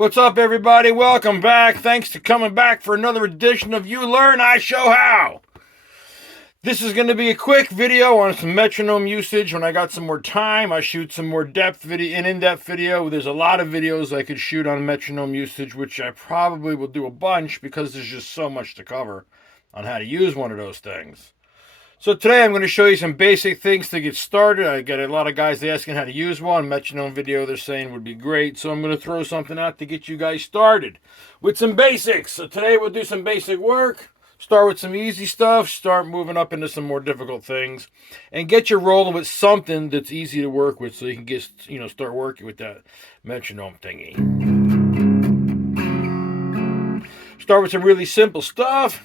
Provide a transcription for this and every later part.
What's up, everybody? Welcome back. Thanks for coming back for another edition of You Learn, I Show How. This is going to be a quick video on some metronome usage. When I got some more time, I shoot some more in-depth video. There's a lot of videos I could shoot on metronome usage, which I probably will do a bunch because there's just so much to cover on how to use one of those things. So today I'm going to show you some basic things to get started. I get a lot of guys asking how to use one. Metronome video they're saying would be great. So I'm going to throw something out to get you guys started with some basics. So today we'll do some basic work. Start with some easy stuff. Start moving up into some more difficult things. And get you rolling with something that's easy to work with so you can get, start working with that metronome thingy. Start with some really simple stuff.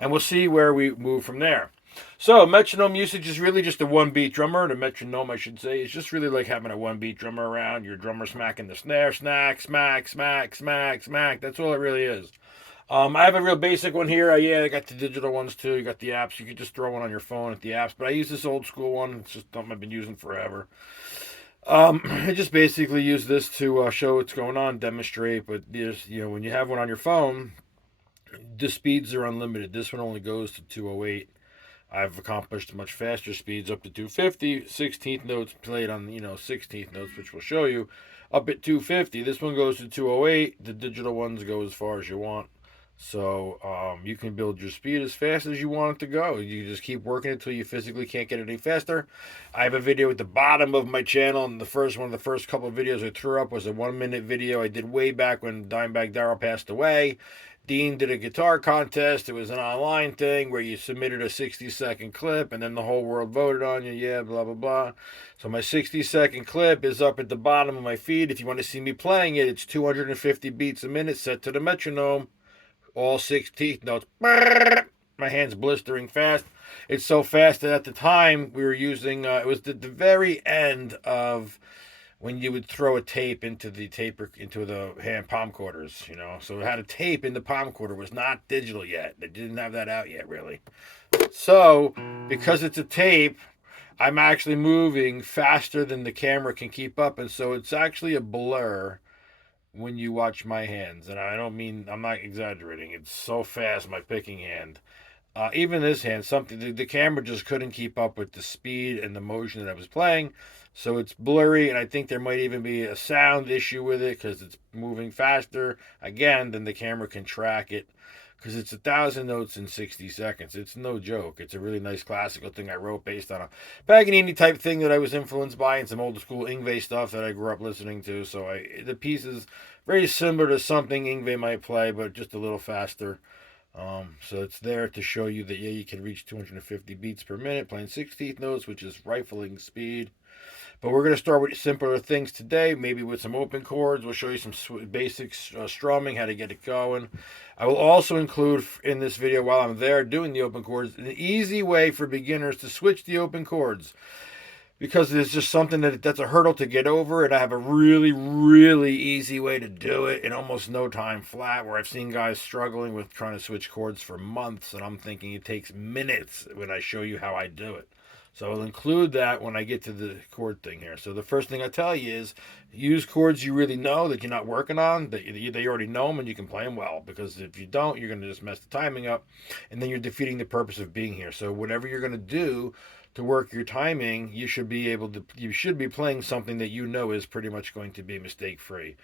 And we'll see where we move from there. So metronome usage is really just a one-beat drummer. The metronome, I should say, is just really like having a one-beat drummer around. Your drummer smacking the snare, smack, smack, smack, smack, smack. That's all it really is. I have a real basic one here. I got the digital ones too. You got the apps. You could just throw one on your phone at the apps. But I use this old school one. It's just something I've been using forever. I just basically use this to show what's going on, demonstrate. But when you have one on your phone, the speeds are unlimited. This one only goes to 208. I've accomplished much faster speeds up to 250. 16th notes played on 16th notes, which we'll show you, up at 250. This one goes to 208. The digital ones go as far as you want. So you can build your speed as fast as you want it to go. You just keep working until you physically can't get it any faster. I have a video at the bottom of my channel, and one of the first couple of videos I threw up was a 1-minute video I did way back when Dimebag Darrell passed away. Dean did a guitar contest. It was an online thing where you submitted a 60-second clip and then the whole world voted on you. Yeah, blah, blah, blah. So my 60-second clip is up at the bottom of my feed. If you want to see me playing it, it's 250 beats a minute set to the metronome. All 16th notes. My hand's blistering fast. It's so fast that at the time we were using, it was the very end of when you would throw a tape into the hand palm quarters, So it had a tape in the palm quarter. It was not digital yet. They didn't have that out yet, really. So because it's a tape, I'm actually moving faster than the camera can keep up. And so it's actually a blur when you watch my hands. And I'm not exaggerating. It's so fast, my picking hand. Even this hand, the camera just couldn't keep up with the speed and the motion that I was playing. So it's blurry, and I think there might even be a sound issue with it because it's moving faster, again, than the camera can track it. Because it's 1,000 notes in 60 seconds. It's no joke. It's a really nice classical thing I wrote based on a Paganini type thing that I was influenced by and some old school Yngwie stuff that I grew up listening to. So the piece is very similar to something Yngwie might play, but just a little faster. So it's there to show you that, you can reach 250 beats per minute playing 16th notes, which is rifling speed. But we're going to start with simpler things today, maybe with some open chords. We'll show you some basic strumming, how to get it going. I will also include in this video, while I'm there doing the open chords, an easy way for beginners to switch the open chords. Because it's just something that's a hurdle to get over, and I have a really, really easy way to do it in almost no time flat, where I've seen guys struggling with trying to switch chords for months, and I'm thinking it takes minutes when I show you how I do it. So I'll include that when I get to the chord thing here. So the first thing I tell you is use chords you really know that you're not working on, that they already know them and you can play them well. Because if you don't, you're going to just mess the timing up, and then you're defeating the purpose of being here. So whatever you're going to do to work your timing, you should be playing something that you know is pretty much going to be mistake free.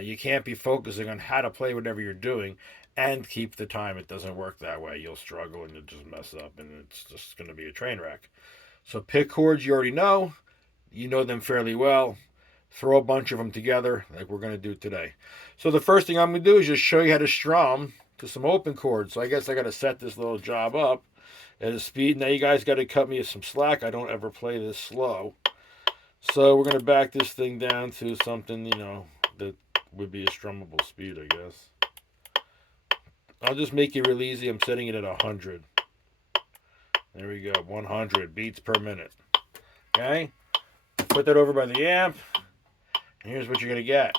You can't be focusing on how to play whatever you're doing and keep the time. It doesn't work that way. You'll struggle and you'll just mess up, and it's just going to be a train wreck. So pick chords you already know. You know them fairly well. Throw a bunch of them together like we're going to do today. So the first thing I'm going to do is just show you how to strum to some open chords. So I guess I got to set this little job up at a speed. Now you guys got to cut me some slack. I don't ever play this slow. So we're going to back this thing down to something, that would be a strummable speed, I guess. I'll just make it real easy. I'm setting it at 100. There we go, 100 beats per minute. Okay? Put that over by the amp. And here's what you're going to get.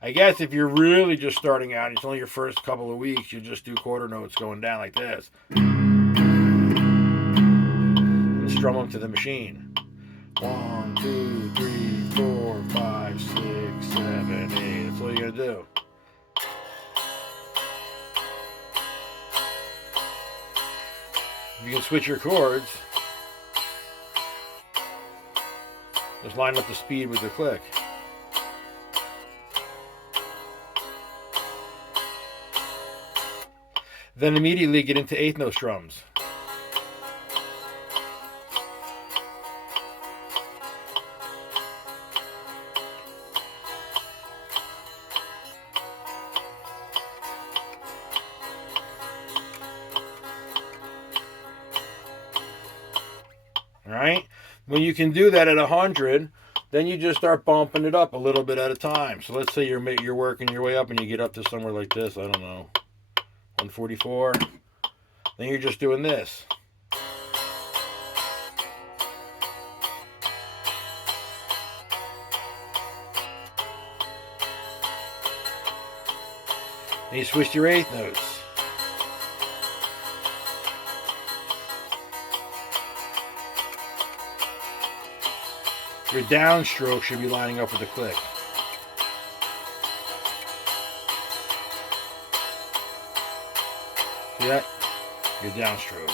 I guess if you're really just starting out, it's only your first couple of weeks, you just do quarter notes going down like this. And strum them to the machine. 1, 2, 3, 4, 5, 6, 7, 8. That's all you got to do. You can switch your chords. Just line up the speed with the click. Then immediately get into eighth note strums. Alright? When you can do that at 100, then you just start bumping it up a little bit at a time. So let's say you're working your way up and you get up to somewhere like this, I don't know, 144. Then you're just doing this. Then you switch to your eighth notes. Your downstroke should be lining up with the click. See that? Your downstroke.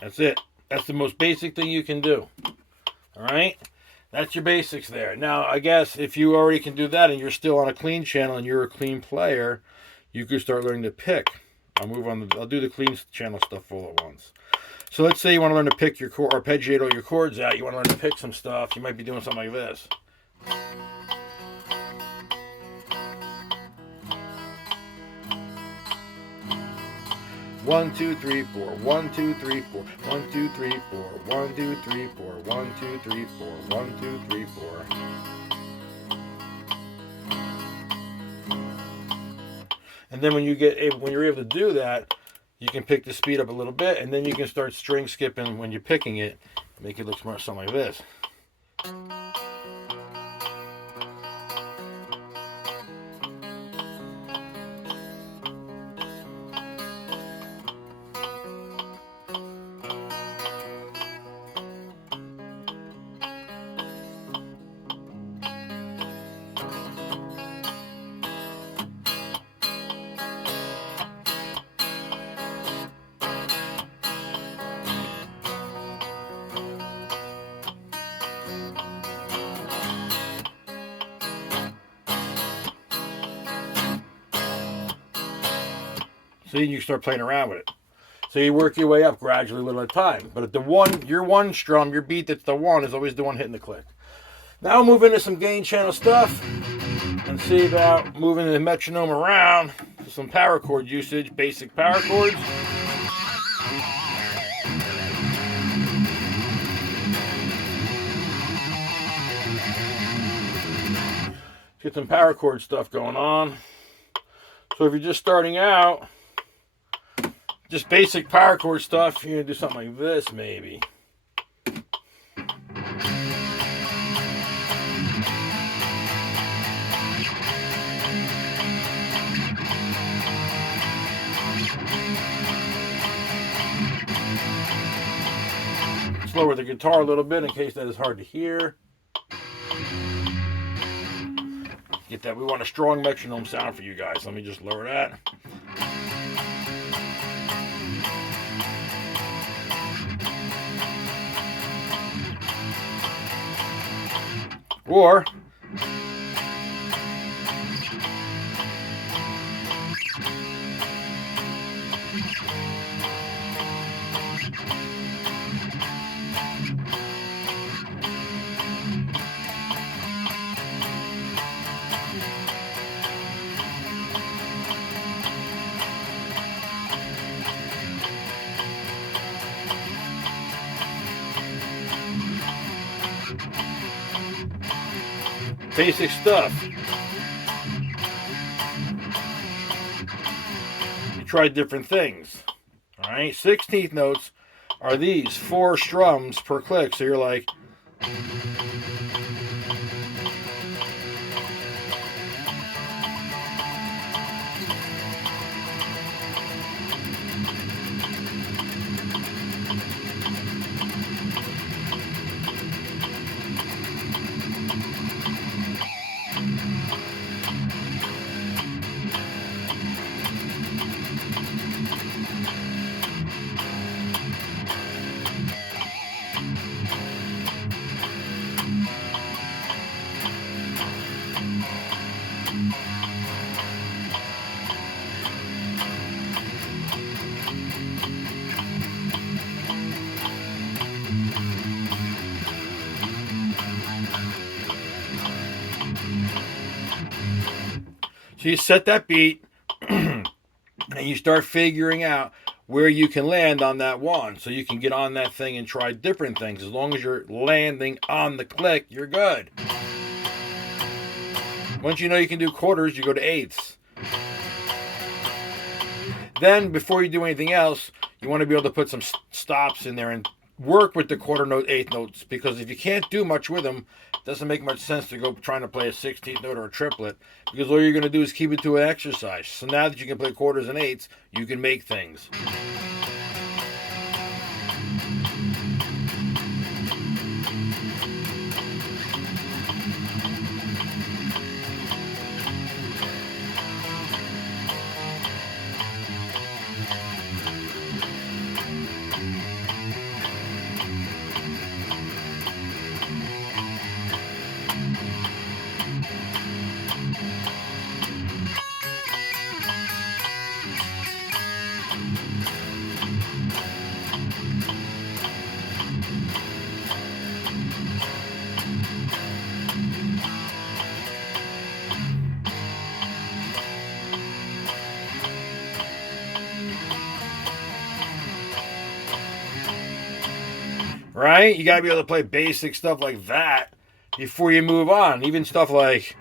That's it. That's the most basic thing you can do. Alright? That's your basics there. Now, I guess if you already can do that and you're still on a clean channel and you're a clean player, you could start learning to pick. I'll do the clean channel stuff all at once. So let's say you want to learn to pick your chord, arpeggiate all your chords out. You want to learn to pick some stuff. You might be doing something like this. 1, 2, 3, 4, 1, 2, 3, 4, 1, 2, 3, 4, 1, 2, 3, 4, 1, 2, 3, 4, 1, 2, 3, 4. And then when you're able to do that, you can pick the speed up a little bit, and then you can start string skipping when you're picking it. Make it look something like this. So you start playing around with it. So you work your way up gradually, a little at a time. But at your one strum, your beat that's the one is always the one hitting the click. Now we'll move into some gain channel stuff and see about moving the metronome around to some power chord usage, basic power chords. Get some power chord stuff going on. So if you're just starting out, just basic power chord stuff, you're going to do something like this maybe. Let's lower the guitar a little bit in case that is hard to hear. Get that. We want a strong metronome sound for you guys. Let me just lower that. Or basic stuff. You try different things. All right, 16th notes are these 4 strums per click. So you're like, so you set that beat and you start figuring out where you can land on that one. So you can get on that thing and try different things. As long as you're landing on the click, you're good. Once you know you can do quarters, you go to eighths. Then, before you do anything else, you want to be able to put some stops in there and work with the quarter note, eighth notes, because if you can't do much with them, it doesn't make much sense to go trying to play a 16th note or a triplet, because all you're going to do is keep it to an exercise. So now that you can play quarters and eighths, you can make things. Right? You got to be able to play basic stuff like that before you move on. Even stuff like...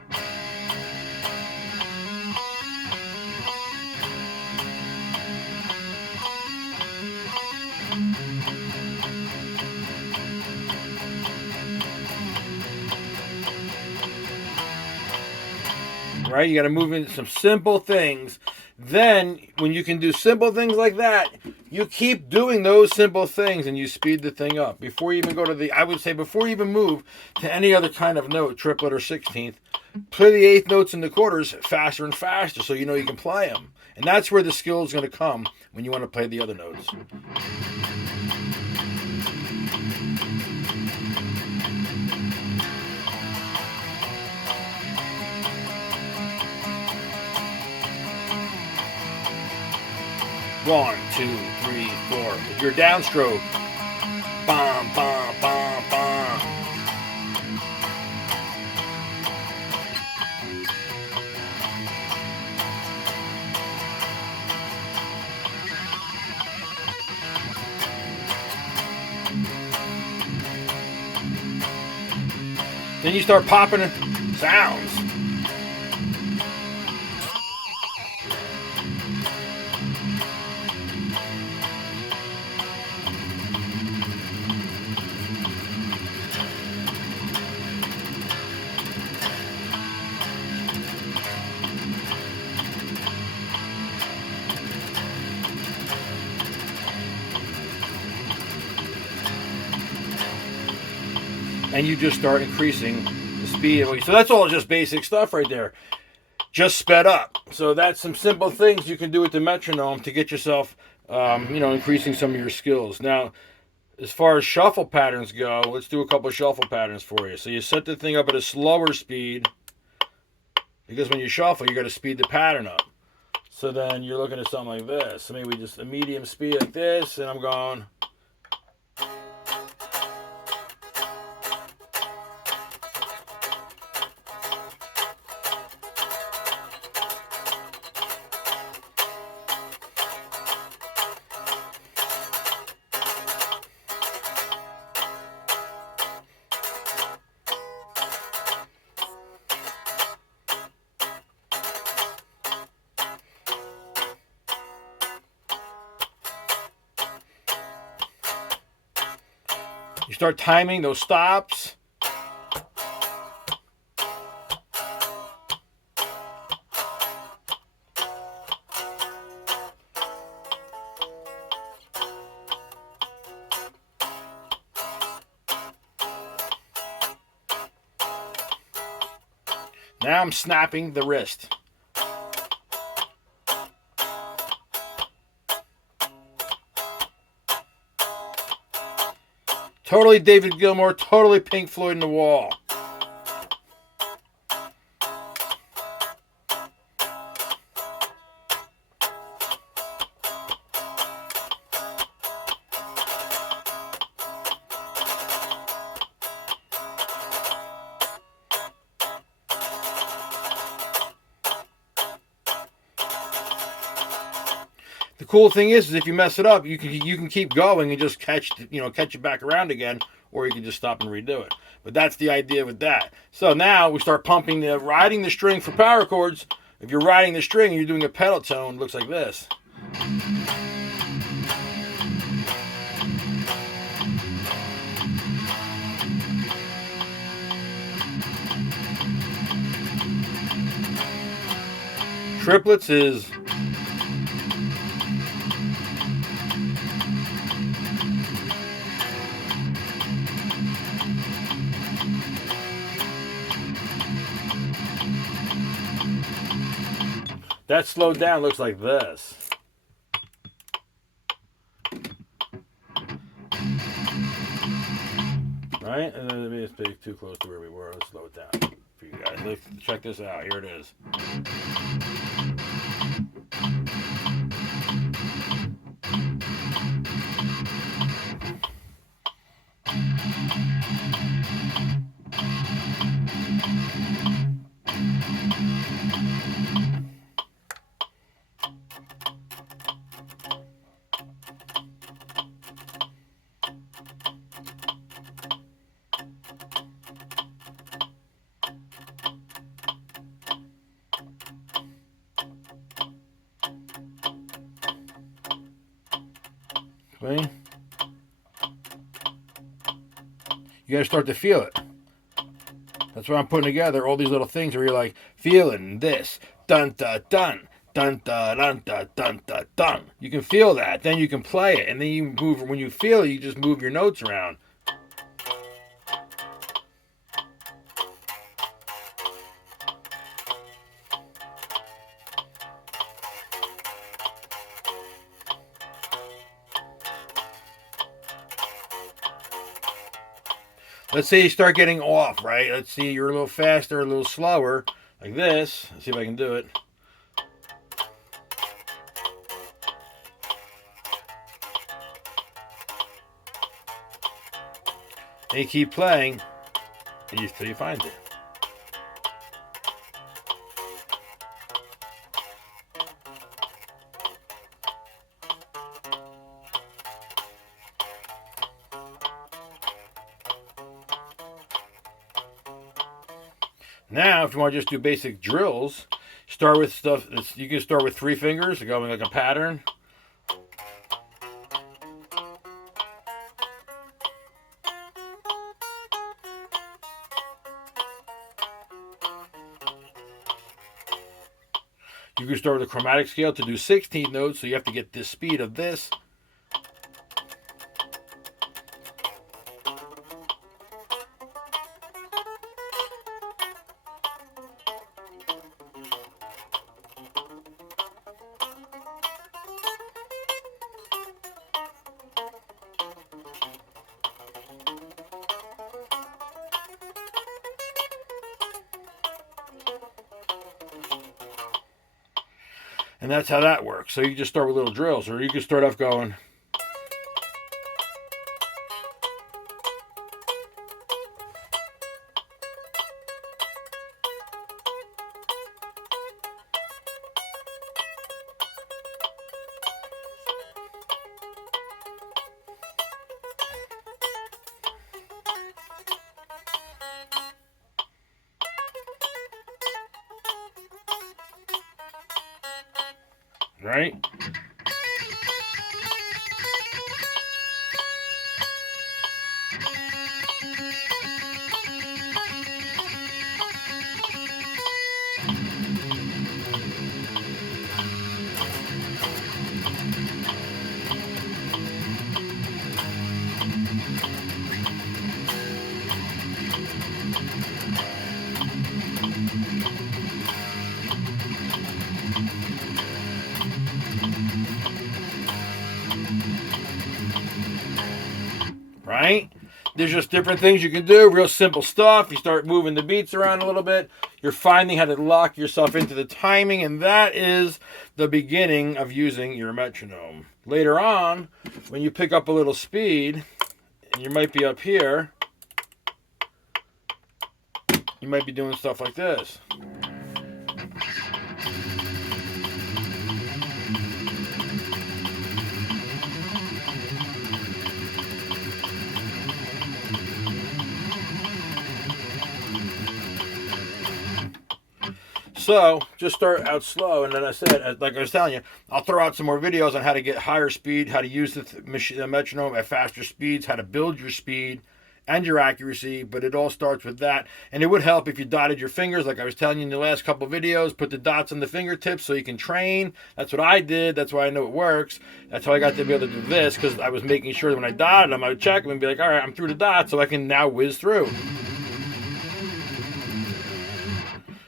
Right? You got to move into some simple things. Then, when you can do simple things like that, you keep doing those simple things and you speed the thing up. Before you even go to the, I would say, before you even move to any other kind of note, triplet or 16th, play the eighth notes and the quarters faster and faster so you know you can play them. And that's where the skill is going to come when you want to play the other notes. One, two, three, four. Your downstroke. Bam, bam, bam, bam. Then you start popping sounds. and you just start increasing the speed. So that's all just basic stuff right there, just sped up. So that's some simple things you can do with the metronome to get yourself, increasing some of your skills. Now, as far as shuffle patterns go, let's do a couple of shuffle patterns for you. So you set the thing up at a slower speed, because when you shuffle, you got to speed the pattern up. So then you're looking at something like this. So maybe just a medium speed like this, and I'm going. You start timing those stops. Now I'm snapping the wrist. Totally David Gilmour, totally Pink Floyd in the Wall. The cool thing is if you mess it up, you can keep going and just catch it back around again, or you can just stop and redo it. But that's the idea with that. So now we start riding the string for power chords. If you're riding the string and you're doing a pedal tone, it looks like this. Triplets is that slowed down, looks like this. Right? And then maybe it's too close to where we were. Let's slow it down for you guys. Let's check this out. Here it is. Okay. You gotta start to feel it. That's why I'm putting together all these little things where you're like feeling this, dun dun dun, dun dun dun dun dun dun dun. You can feel that, then you can play it, and then you move. When you feel it, you just move your notes around. Let's say you start getting off, right? Let's see you're a little faster, a little slower, like this. Let's see if I can do it. And you keep playing until you find it. Now, if you want to just do basic drills, start with stuff. You can start with 3 fingers, going like a pattern. You can start with a chromatic scale to do 16 notes, so you have to get this speed of this. And that's how that works. So you just start with little drills, or you can start off going. Right? Right? There's just different things you can do, real simple stuff. You start moving the beats around a little bit. You're finding how to lock yourself into the timing, and that is the beginning of using your metronome. Later on, when you pick up a little speed, and you might be up here, you might be doing stuff like this. So just start out slow, and then I said, like I was telling you, I'll throw out some more videos on how to get higher speed, how to use the metronome at faster speeds, how to build your speed and your accuracy, but it all starts with that. And it would help if you dotted your fingers, like I was telling you in the last couple of videos, put the dots on the fingertips so you can train. That's what I did. That's why I know it works. That's how I got to be able to do this, because I was making sure that when I dotted them, I would check them and be like, all right, I'm through the dots, so I can now whiz through.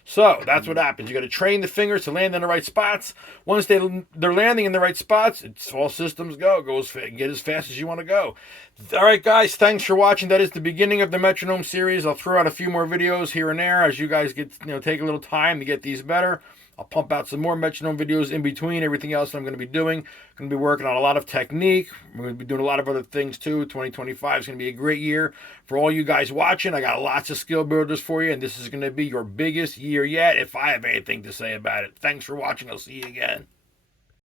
So that's what happens. You got to train the fingers to land in the right spots. Once they're landing in the right spots, it's all systems go. Get as fast as you want to go. All right, guys. Thanks for watching. That is the beginning of the metronome series. I'll throw out a few more videos here and there as you guys take a little time to get these better. I'll pump out some more metronome videos in between everything else I'm going to be doing. I'm going to be working on a lot of technique. We're going to be doing a lot of other things too. 2025 is going to be a great year for all you guys watching. I got lots of skill builders for you, and this is going to be your biggest year yet if I have anything to say about it. Thanks for watching. I'll see you again.